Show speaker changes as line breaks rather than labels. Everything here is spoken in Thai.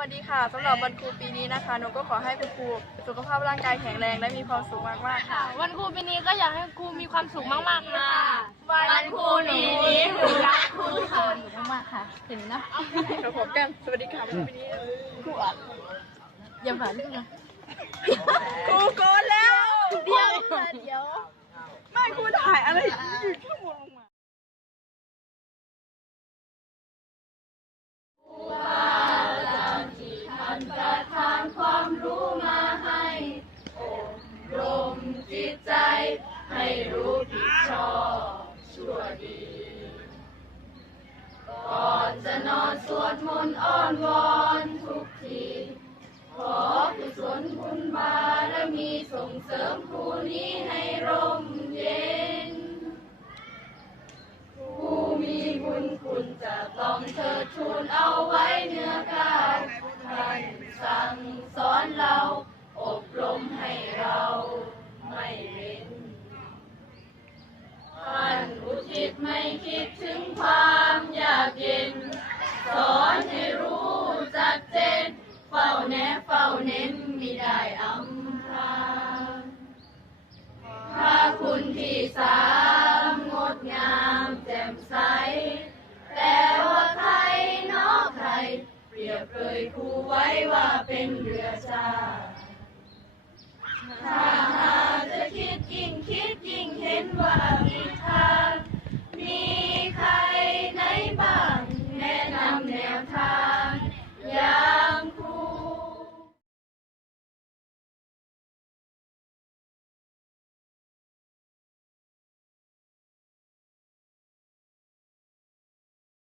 วัสดีค่ะสำหรับวันครูปีนี้นะคะหนูก็ขอให้คุณครูสุขภาพร่างกายแข็งแรงและมีความสุขมากๆค่
ะ วันครูปีนี้ก็อยากให้ครูมีความสุขมากๆค่ะ
วันครูนี้หนูรักคุณค่ะ
มากๆค่ะเห็นเนาะ
ครับผมกันสวัสดีค่ะวันครูปีนี้
อย่าฝันนะ
ครูโกนแล้วเดี๋ยว
เดี๋ยว
ไม่ครูถ่ายอะไร
รู้ผิดชอบชั่วดี ก่อนจะนอนสวดมนต์อ้อนวอนทุกที ขอกุศลบุญบารมีส่งเสริมผู้นี้ให้ร่มเย็น ผู้มีบุญคุณจะต้องเธอดชูนเอาไว้เหนือกา ไม่คิดถึงความอยากเย็น สอนให้รู้จักเจน เฝ้าแนเฝ้าเน้นมิได้อำพรางพระคุณที่สามงดงามแจ่มใส แต่ว่าใครนอกใคร เปรียบเลยครูไว้ว่าเป็นเรือชาถ้าหากจะคิดยิ่งคิดยิ่งเห็นว่า